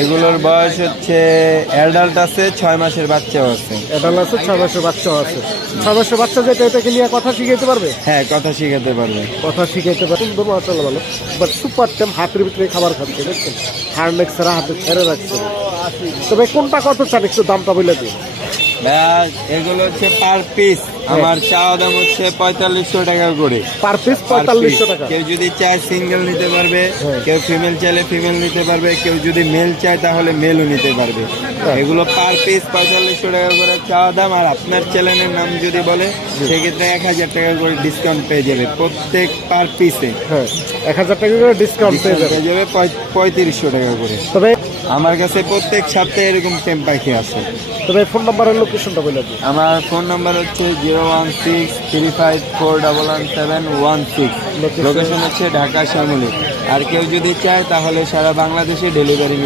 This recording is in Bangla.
এগুলোর বয়স হচ্ছে অ্যাডাল্ট আছে, 6 মাসের বাচ্চাও আছে। অ্যাডাল্ট আছে, 6 মাসের বাচ্চাও আছে। 6 মাসের বাচ্চা যেটা, এটাকে নিয়ে কথা শিখাইতে পারবে? হ্যাঁ, কথা শিখাতে পারবে। কথা শিখাইতে পারে, সুন্দর মাশাআল্লাহ ভালো। বাট সুপার টেম, হাতের ভিতরে খাবার খাচ্ছে, দেখছেন হার্নেক ছাড়া হাতে ছেড়ে রাখছে। তবে কোনটা কত চান একটু দামটা বলে দিন। ভাইয়া এগুলো হচ্ছে পার পিস, আমার চাওয়া দাম হচ্ছে 4500 টাকা করে। পার পিস 4500 টাকা। কেউ যদি চায় সিঙ্গেল নিতে পারবে, কেউ ফিমেল চাইলে ফিমেল নিতে পারবে, কেউ যদি মেল চায় তাহলে মেলও নিতে পারবে। এগুলো পার পিস 4500 টাকা করে চাওয়া দাম। আর আপনার চ্যানেলের নাম যদি বলে সেক্ষেত্রে 1000 টাকা করে ডিসকাউন্ট পেয়ে যাবে প্রত্যেক পার পিসে। হ্যাঁ, 1000 টাকা করে ডিসকাউন্ট পেয়ে যাবে। 3500 টাকা করে। তবে আমার কাছে প্রত্যেক সপ্তাহে এরকম টেম পাখি আছে। তবে ফোন নাম্বারের লোকেশনটা বলে দিন। আমার ফোন নাম্বার হচ্ছে 01635411716। লোকেশন হচ্ছে ঢাকা শ্যামলী। আর কেউ যদি চায় তাহলে সারা বাংলাদেশে ডেলিভারি